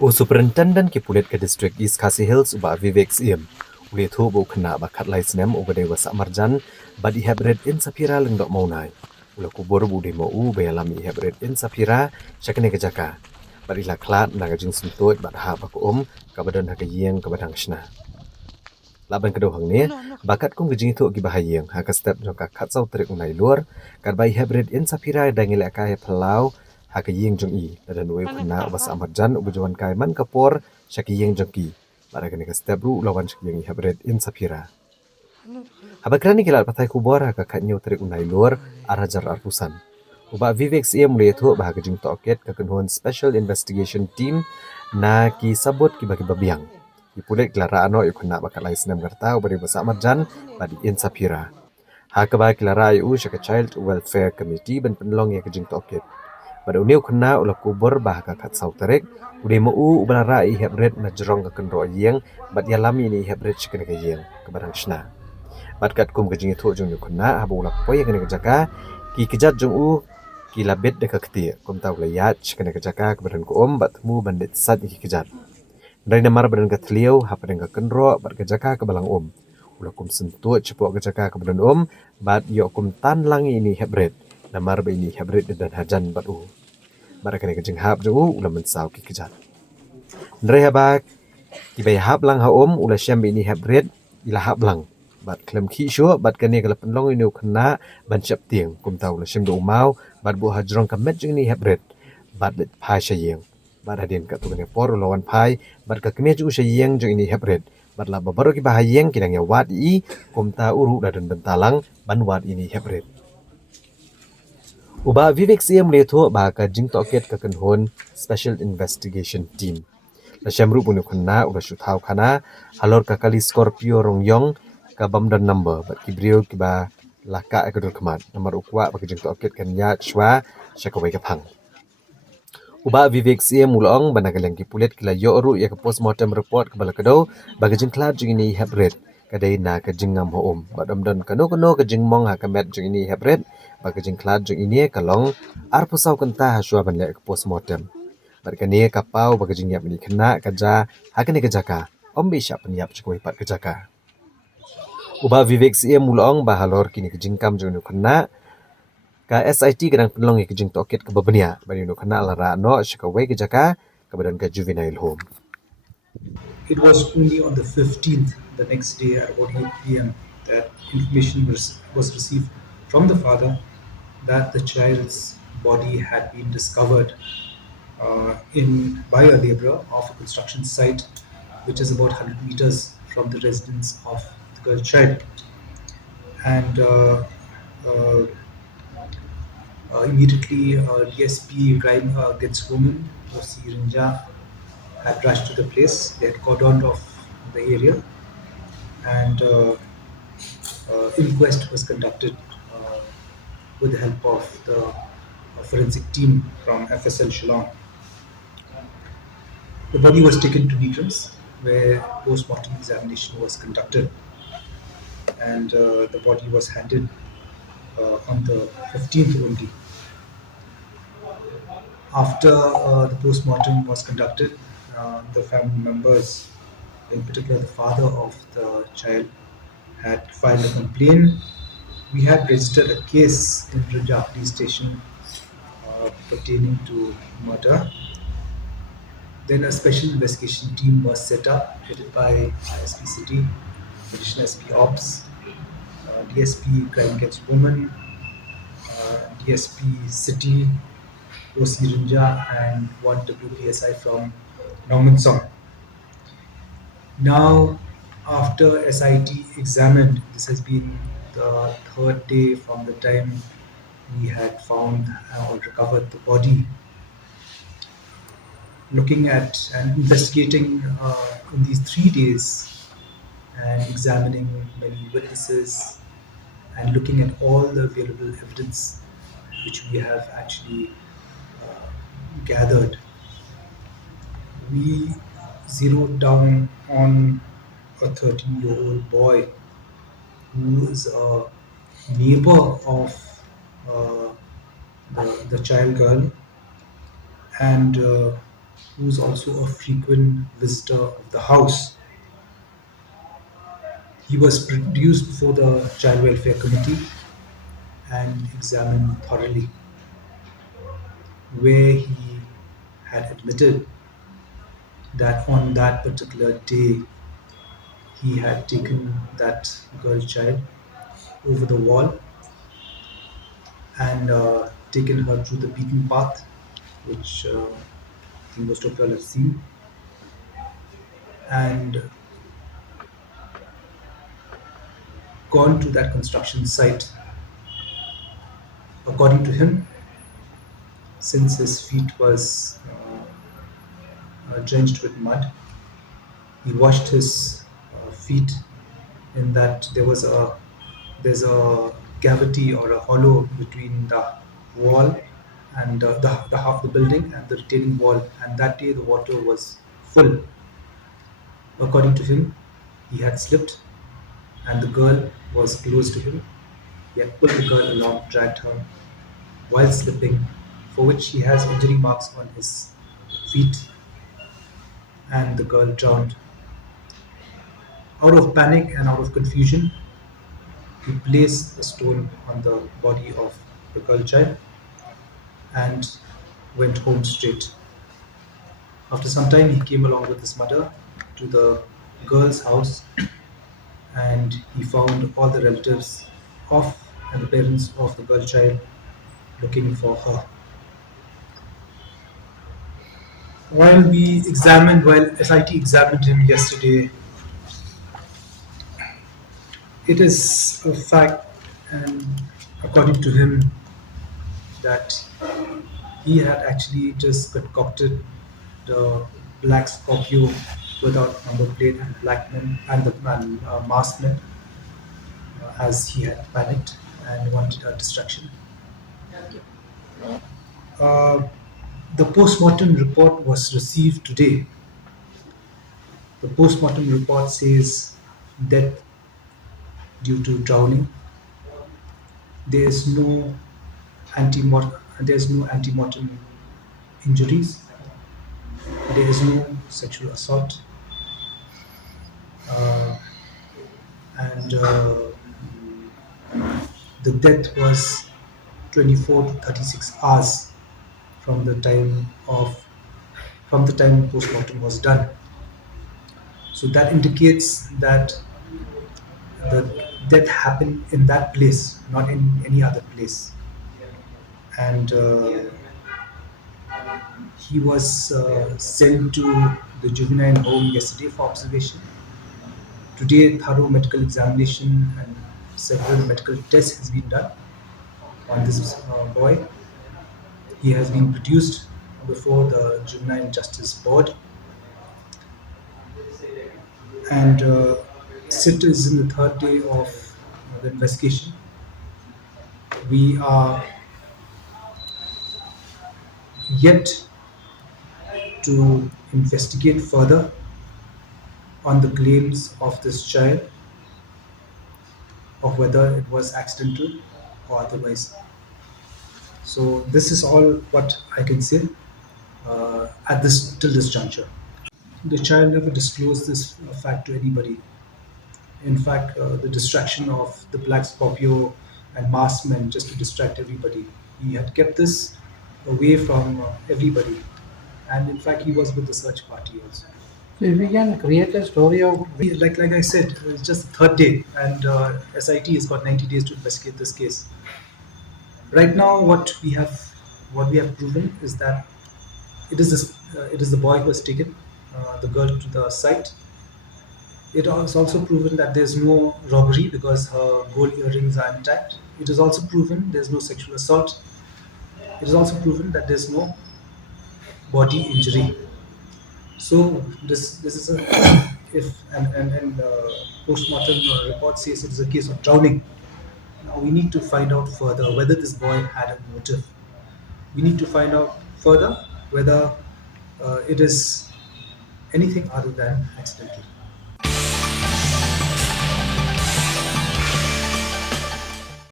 O Superintendent ki pulet ke District East Khasi Hills uba Vivek Siem. Uli thu bu Khynnah bakat lai Snem uba dewa Samarjan badi Heprit Insaphira Lyngdoh Mawnai. Ula kubur bu demo u bayalami Heprit Insaphira syakene kejaka. Badi la klat naga jing sentut bad ha baku kabadan ha kayeng kabadang Khynnah. Laban kedua hang ni bakat kum gejing thu gi bahayeng ha ka step jong ka khat sau trik unai luar kad bai Heprit Insaphira dangile ka he Phla ha kayeng jong i dan we Khynnah uba Samarjan uba jawan kai man kapor syakiyeng jong ki. Pada kene ka step ru lawan syakiyeng Heprit Insaphira. Habakrani kilat patai kubor ha ka khatnyo trik unai luar arajar arpusan. Uba Vivek Siem mulai thu bah gejing toket ka kenhuan Special Investigation Team na ki sabut ki bagi babiang. Ipulet kelara ano yu Khynnah bakat lai Snem ngerta ubari Samarjan badi Insaphira. Ha ka ba kelara yu syaka Child Welfare Committee ben penlong ya gejing toket. Pada uniu Khynnah ula kubur bah ka khat sau tarik ude mau ubara rai Heprit na jerong ka kenro yeng bad yalami ni Heprit syakene ka yeng kebarang Khynnah. Bad kat kum gejing thu jong yu Khynnah habu ula poy kene jaka ki kejat jong u ki labit de ka kti kum taw layat syakene ka jaka kebarang ku bat mu bandit sat ki kejat. Dari namar badan ka tliau ha padan ka kenro bad ka jaka ke balang Ula kum sentut cepuk ka jaka ke badan bad yo kum tan langi ini Heprit. Namar ba ini Heprit dan hajan bad u. Bad kene ka jing hap jong u ula mensau ki kejat. Ndre habak ki bay hap lang ha ula syam ini Heprit ila hap lang. Bad klem ki syo bad kene ka penlong ini Khynnah ban syap tieng kum taw la syam do mau bad bu hajrong ka met jong ini Heprit. Bad let phai syayeng. Bad hadin ka tu kene por lawan phai bad ka keme ju syayeng jong ini Heprit. Bad la babaru ki bahayeng kidang ya wat I kum ta uru dan bentalang ban wat ini Heprit. Uba Vivek Siem letho ba ka jing toket ka kenhon Special Investigation Team. La syamru bunu Khynnah uba syuthau khana Halor ka kali Scorpio rongyong ka bamdan number bat kibrio ki ba laka ka dur khamat nomor ukwa ba ka jing toket kan ya chwa syakawai ka phang. Uba Vivek Siem mulong banagaleng ki pulet kila yo ru ya ka postmortem report ka balakado ba ka jing klat jing ini Heprit kadai na ka jing ngam ho badam dan kano ka jing mong ha ka met jing ini Heprit ba ka jing klat jing ini kalong ar pusau kanta ha syua ban le ka postmortem. Barkani kapau ba ka jing yap ni Khynnah kaja ha kene ka jaka bi sya penyap cukoi pat ka jaka. Uba Vivek Siem mulong ba Halor kini ka jing kam jing Khynnah ka SIT kadang penlong ya kejing toket ke babenia bani no Khynnah lara no syakawai ke jaka ke badan ke juvenile home. It was only on the 15th, the next day at about 8 p.m., that information was received from the father that the child's body had been discovered by a labourer of a construction site, which is about 100 meters from the residence of the girl child. And uh, immediately, DSP crime gets woman, Jingiap, had rushed to the place. They had cordoned off the area, and inquest was conducted with the help of the forensic team from FSL Shillong. The body was taken to Negrams, where post-mortem examination was conducted, and the body was handed on the 15th only. After the post-mortem was conducted, the family members, in particular the father of the child, had filed a complaint. We had registered a case in Linngdoh police station pertaining to murder. Then a special investigation team was set up, headed by ISP City, Additional SP Ops, DSP Crime Against Women, DSP City, OC Rinja, and one WPSI from Norman Song. Now, after SIT examined, this has been the third day from the time we had found or recovered the body. Looking at and investigating in these 3 days and examining many witnesses and looking at all the available evidence which we have actually gathered, we zeroed down on a 13-year-old boy who is a neighbor of the child girl, and who is also a frequent visitor of the house. He was produced before the Child Welfare Committee and examined thoroughly, where he had admitted that on that particular day he had taken that girl child over the wall and taken her through the beaten path, which I think most of you all have seen, and gone to that construction site. According to him, since his feet was drenched with mud, he washed his feet in that there's a cavity or a hollow between the wall and the half the building and the retaining wall, and that day the water was full. According to him, he had slipped and the girl was close to him. He had pulled the girl along, dragged her while slipping, for which he has injury marks on his feet, and the girl drowned. Out of panic and out of confusion, he placed a stone on the body of the girl child and went home straight. After some time, he came along with his mother to the girl's house and he found all the relatives of and the parents of the girl child looking for her. While SIT examined him yesterday, it is a fact, and according to him, that he had actually just concocted the black Scorpio without number plate and black men and the masked men, as he had panicked and wanted a distraction. Uh, the post-mortem report was received today. The post-mortem report says death due to drowning. There is no anti-mortem injuries. There is no sexual assault, uh, and the death was 24 to 36 hours from the time of from the time post-mortem was done. So that indicates that the death happened in that place, not in any other place. And he was sent to the juvenile home yesterday for observation. Today, thorough medical examination and several medical tests has been done on this boy. He has been produced before the Juvenile Justice Board, and SIT is in the third day of the investigation. We are yet to investigate further on the claims of this child of whether it was accidental or otherwise. So this is all what I can say at this till this juncture. The child never disclosed this fact to anybody. In fact, the distraction of the Black Scorpio and masked men just to distract everybody. He had kept this away from everybody, and in fact, he was with the search party also. So if we can create a story of Like I said, it's just the third day, and SIT has got 90 days to investigate this case. Right now, what we have proven is that it is the boy who has taken the girl to the site. It is also proven that there's no robbery because her gold earrings are intact. It is also proven there's no sexual assault. It is also proven that there's no body injury. So this is a if and post-mortem report says it is a case of drowning. Now we need to find out further whether this boy had a motive. We need to find out further whether it is anything other than accidental.